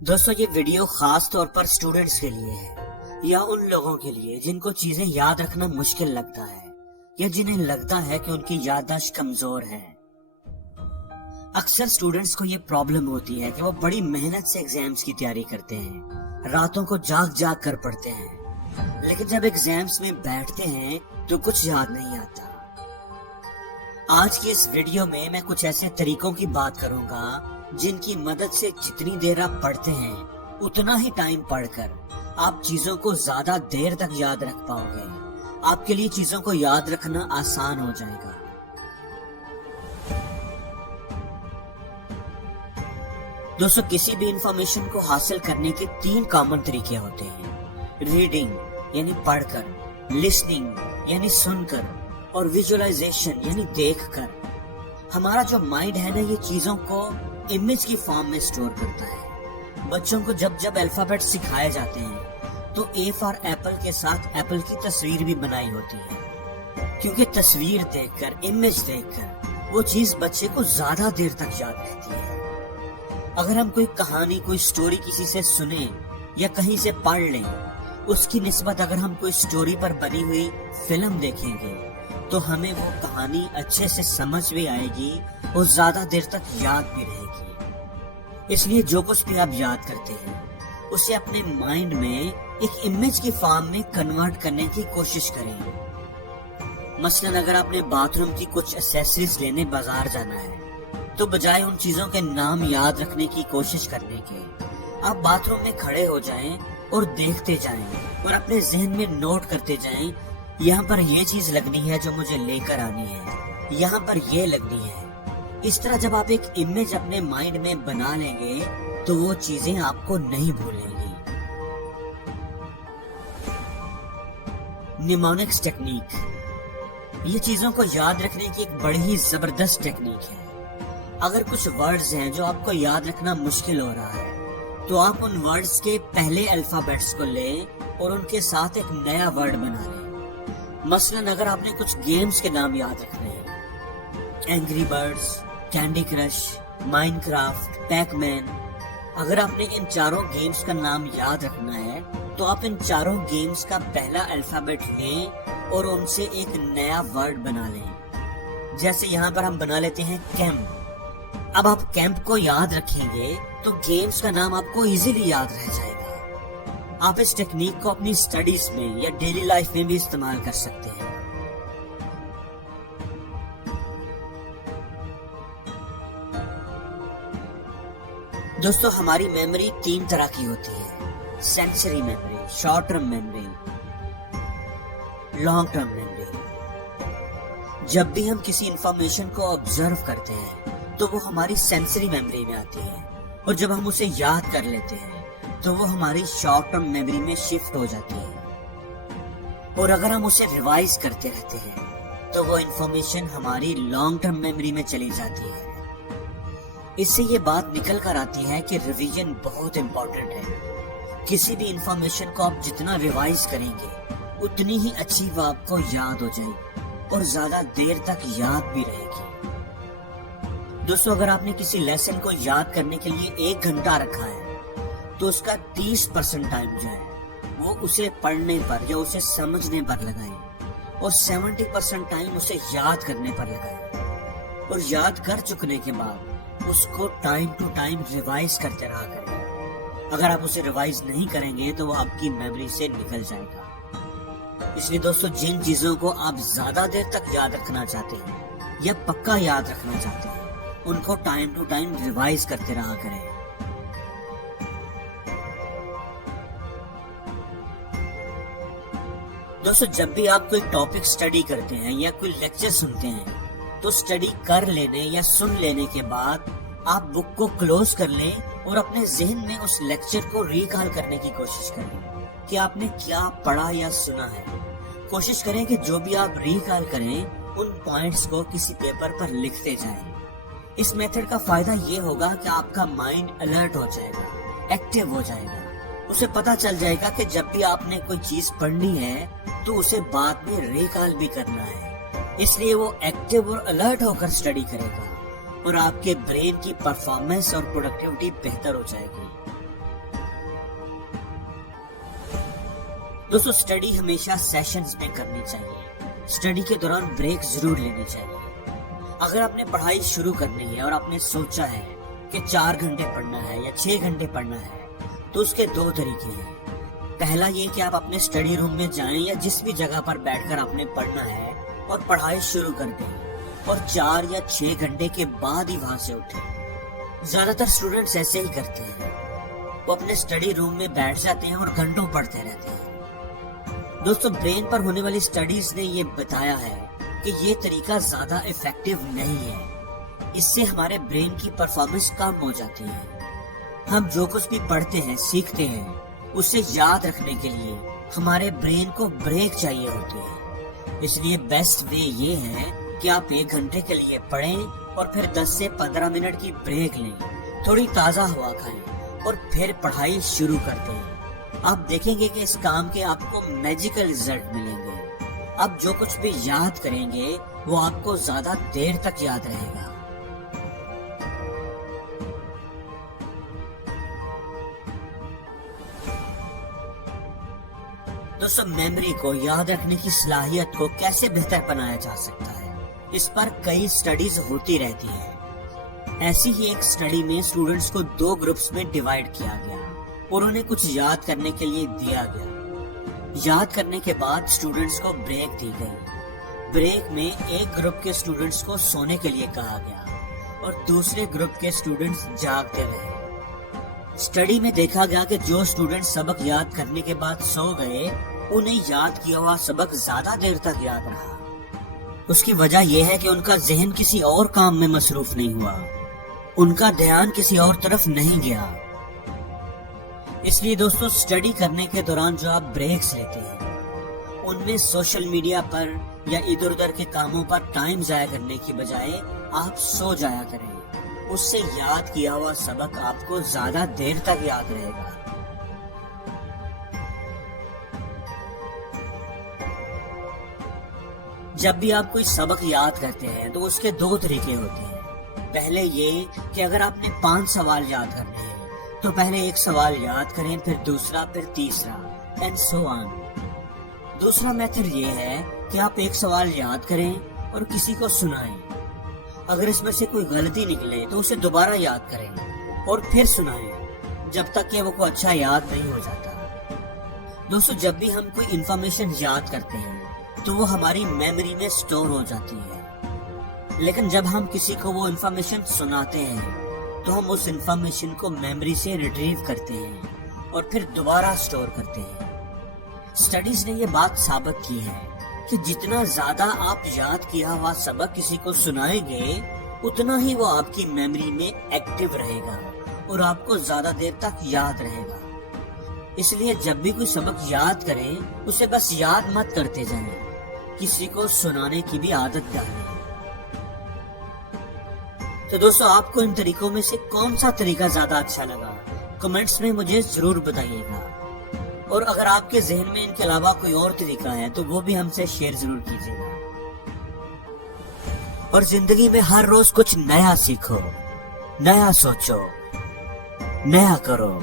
दोस्तों ये वीडियो खास तौर पर स्टूडेंट्स के लिए है या उन लोगों के लिए जिनको चीजें याद रखना मुश्किल लगता है या जिन्हें लगता है कि उनकी याददाश्त कमजोर है। अक्सर स्टूडेंट्स को ये प्रॉब्लम होती है कि वो बड़ी मेहनत से एग्जाम्स की तैयारी करते हैं, रातों को जाग जाग कर पढ़ते हैं, लेकिन जब एग्जाम्स में बैठते हैं तो कुछ याद नहीं आता। आज की इस वीडियो में मैं कुछ ऐसे तरीकों की बात करूंगा जिनकी मदद से जितनी देर आप पढ़ते हैं उतना ही टाइम पढ़कर आप चीजों को ज्यादा देर तक याद रख पाओगे। आपके लिए चीजों को याद रखना आसान हो जाएगा। दोस्तों किसी भी इंफॉर्मेशन को हासिल करने के 3 कॉमन तरीके होते हैं। रीडिंग यानी पढ़कर, लिसनिंग यानी सुनकर और विजुअलाइजेशन यानी देखकर। हमारा जो माइंड है ना, ये चीजों को इमेज की फॉर्म में स्टोर करता है। बच्चों को जब जब अल्फाबेट सिखाए जाते हैं तो ए फॉर एप्पल के साथ एप्पल की तस्वीर भी बनाई होती है, क्योंकि तस्वीर देखकर, इमेज देखकर वो चीज बच्चे को ज्यादा देर तक याद रहती है। अगर हम कोई कहानी, कोई स्टोरी किसी से सुने या कहीं से पढ़ लें, उसकी निस्बत अगर हम कोई स्टोरी पर बनी हुई फिल्म देखेंगे तो हमें वो कहानी अच्छे से समझ भी आएगी और ज्यादा देर तक याद भी रहेगी। इसलिए जो कुछ भी आप याद करते हैं उसे अपने माइंड में एक इमेज की फॉर्म में कन्वर्ट करने की कोशिश करें। मसलन अगर आपने बाथरूम की कुछ एक्सेसरीज लेने बाजार जाना है तो बजाय उन चीजों के नाम याद रखने की कोशिश करने के, आप बाथरूम में खड़े हो जाएं और देखते जाएं और अपने जहन में नोट करते जाएं, यहाँ पर ये चीज लगनी है जो मुझे लेकर आनी है, यहाँ पर ये लगनी है। इस तरह जब आप एक इमेज अपने माइंड में बना लेंगे तो वो चीजें आपको नहीं भूलेंगी। निमोनिक्स टेक्निक, ये चीजों को याद रखने की एक बड़ी ही जबरदस्त टेक्निक है। अगर कुछ वर्ड्स हैं जो आपको याद रखना मुश्किल हो रहा है तो आप उन वर्ड्स के पहले अल्फाबेट्स को लें और उनके साथ एक नया वर्ड बना लें। मसलन अगर आपने कुछ गेम्स के नाम याद रखने हैं, angry birds, candy crush, Minecraft, Pac-Man, अगर आपने इन चारों गेम्स का नाम याद रखना है तो आप इन चारों गेम्स का पहला अल्फाबेट लें और उनसे एक नया वर्ड बना लें। जैसे यहाँ पर हम बना लेते हैं कैंप। अब आप कैंप को याद रखेंगे तो गेम्स का नाम आपको इजीली याद रह जाएगा। आप इस टेक्निक को अपनी स्टडीज में या डेली लाइफ में भी इस्तेमाल कर सकते हैं। दोस्तों हमारी मेमोरी 3 तरह की होती है। Sensory memory, short term memory, long term memory. जब भी हम किसी इंफॉर्मेशन को ऑब्जर्व करते हैं तो वो हमारी सेंसरी मेमोरी में आती है, और जब हम उसे याद कर लेते हैं तो वो हमारी शॉर्ट टर्म मेमोरी में शिफ्ट हो जाती है। और अगर हम उसे रिवाइज करते रहते हैं तो वो इंफॉर्मेशन हमारी लॉन्ग टर्म मेमोरी में चली जाती है। इससे ये बात निकल कर आती है कि रिवीजन बहुत इंपॉर्टेंट है। किसी भी इंफॉर्मेशन को आप जितना रिवाइज करेंगे उतनी ही अच्छी वो आपको याद हो जाएगी और ज्यादा देर तक याद भी रहेगी। दोस्तों अगर आपने किसी लेसन को याद करने के लिए 1 घंटा रखा है तो उसका 30% टाइम जो है वो उसे पढ़ने पर या उसे समझने पर लगाएं और 70% टाइम उसे याद करने पर लगाएं। और याद कर चुकने के बाद उसको टाइम टू टाइम रिवाइज करते रहा करें। अगर आप उसे रिवाइज नहीं करेंगे तो वो आपकी मेमोरी से निकल जाएगा। इसलिए दोस्तों जिन चीजों को आप ज्यादा देर तक याद रखना चाहते हैं या पक्का याद रखना चाहते हैं उनको टाइम टू टाइम रिवाइज करते रहा करें। दोस्तों जब भी आप कोई टॉपिक स्टडी करते हैं या कोई लेक्चर सुनते हैं तो स्टडी कर लेने या सुन लेने के बाद आप बुक को क्लोज कर लें और अपने जहन में उस लेक्चर को रिकॉल करने की कोशिश करें कि आपने क्या पढ़ा या सुना है। कोशिश करें कि जो भी आप रिकॉल करें उन पॉइंट्स को किसी पेपर पर लिखते जाएं। इस मेथड का फायदा ये होगा कि आपका माइंड अलर्ट हो जाएगा, एक्टिव हो जाएगा। उसे पता चल जाएगा कि जब भी आपने कोई चीज पढ़नी है तो उसे बाद में रिकॉल भी करना है। इसलिए वो एक्टिव और अलर्ट होकर स्टडी करेगा और आपके ब्रेन की परफॉर्मेंस और प्रोडक्टिविटी बेहतर हो जाएगी। دوستو اسٹڈی ہمیشہ سیشنز میں کرنی چاہیے. اسٹڈی کے دوران بریک ضرور لینی چاہیے. اگر آپ نے پڑھائی شروع کرنی ہے اور آپ نے سوچا ہے کہ 4 گھنٹے پڑھنا ہے یا 6 گھنٹے پڑھنا ہے, تو اس کے 2 طریقے ہیں. پہلا یہ کہ آپ اپنے اسٹڈی روم میں جائیں یا جس بھی جگہ پر بیٹھ کر آپ نے پڑھنا ہے اور پڑھائی شروع کر دیں, اور 4 یا 6 گھنٹے کے بعد ہی وہاں سے اٹھیں. زیادہ تر اسٹوڈنٹس ایسے ہی کرتے ہیں, وہ اپنے اسٹڈی روم میں بیٹھ جاتے ہیں اور گھنٹوں پڑھتے رہتے ہیں. دوستو برین پر ہونے والی اسٹڈیز نے یہ بتایا ہے کہ یہ طریقہ زیادہ افیکٹو نہیں ہے. اس سے ہمارے برین کی پرفارمنس کم ہو جاتی ہے. ہم جو کچھ بھی پڑھتے ہیں, سیکھتے ہیں, اسے یاد رکھنے کے لیے ہمارے برین کو بریک چاہیے ہوتی ہے. اس لیے بیسٹ وے یہ ہے کہ آپ 1 گھنٹے کے لیے پڑھیں اور پھر 10 سے 15 منٹ کی بریک لیں, تھوڑی تازہ ہوا کھائیں اور پھر پڑھائی شروع کر دیں. آپ دیکھیں گے کہ اس کام کے آپ کو میجیکل رزلٹ ملیں گے. آپ جو کچھ بھی یاد کریں گے وہ آپ کو زیادہ دیر تک یاد رہے گا. دوستو میموری کو, یاد رکھنے کی صلاحیت کو کیسے بہتر بنایا جا سکتا ہے, اس پر کئی سٹڈیز ہوتی رہتی ہیں. ایسی ہی ایک اسٹڈی میں اسٹوڈنٹس کو 2 گروپس میں ڈیوائیڈ کیا گیا اور انہیں کچھ یاد کرنے کے لیے دیا گیا. یاد کرنے کے بعد اسٹوڈنٹس کو بریک دی گئی. بریک میں ایک گروپ کے اسٹوڈنٹس کو سونے کے لیے کہا گیا اور دوسرے گروپ کے اسٹوڈنٹس جاگتے رہے. اسٹڈی میں دیکھا گیا کہ جو اسٹوڈنٹ سبق یاد کرنے کے بعد سو گئے, انہیں یاد کیا ہوا سبق زیادہ دیر تک یاد رہا. اس کی وجہ یہ ہے کہ ان کا ذہن کسی اور کام میں مصروف نہیں ہوا, ان کا دھیان کسی اور طرف نہیں گیا. اس لیے دوستو اسٹڈی کرنے کے دوران جو آپ بریکس لیتے ہیں, ان میں سوشل میڈیا پر یا ادھر ادھر کے کاموں پر ٹائم ضائع کرنے کی بجائے آپ سو جایا کریں. اس سے یاد کیا ہوا سبق آپ کو زیادہ دیر تک یاد رہے گا. جب بھی آپ کوئی سبق یاد کرتے ہیں تو اس کے 2 طریقے ہوتے ہیں. پہلے یہ کہ اگر آپ نے 5 سوال یاد کرنے ہیں تو پہلے 1 سوال یاد کریں, پھر دوسرا, پھر تیسرا, اینڈ سو آن. دوسرا میتھڈ یہ ہے کہ آپ 1 سوال یاد کریں اور کسی کو سنائیں. اگر اس میں سے کوئی غلطی نکلے تو اسے دوبارہ یاد کریں اور پھر سنائیں جب تک کہ وہ کو اچھا یاد نہیں ہو جاتا. دوستو جب بھی ہم کوئی انفارمیشن یاد کرتے ہیں تو وہ ہماری میموری میں سٹور ہو جاتی ہے, لیکن جب ہم کسی کو وہ انفارمیشن سناتے ہیں تو ہم اس انفارمیشن کو میموری سے ریٹریو کرتے ہیں اور پھر دوبارہ سٹور کرتے ہیں. اسٹڈیز نے یہ بات ثابت کی ہے کہ جتنا زیادہ آپ یاد کیا ہوا سبق کسی کو سنائیں گے, اتنا ہی وہ آپ کی میموری میں ایکٹیو رہے گا اور آپ کو زیادہ دیر تک یاد رہے گا. اس لیے جب بھی کوئی سبق یاد کریں اسے بس یاد مت کرتے جائیں, کسی کو سنانے کی بھی عادت ڈالیں. تو دوستو آپ کو ان طریقوں میں سے کون سا طریقہ زیادہ اچھا لگا, کمنٹس میں مجھے ضرور بتائیے گا. اور اگر آپ کے ذہن میں ان کے علاوہ کوئی اور طریقہ ہے تو وہ بھی ہم سے شیئر ضرور کیجیے گا. اور زندگی میں ہر روز کچھ نیا سیکھو, نیا سوچو, نیا کرو.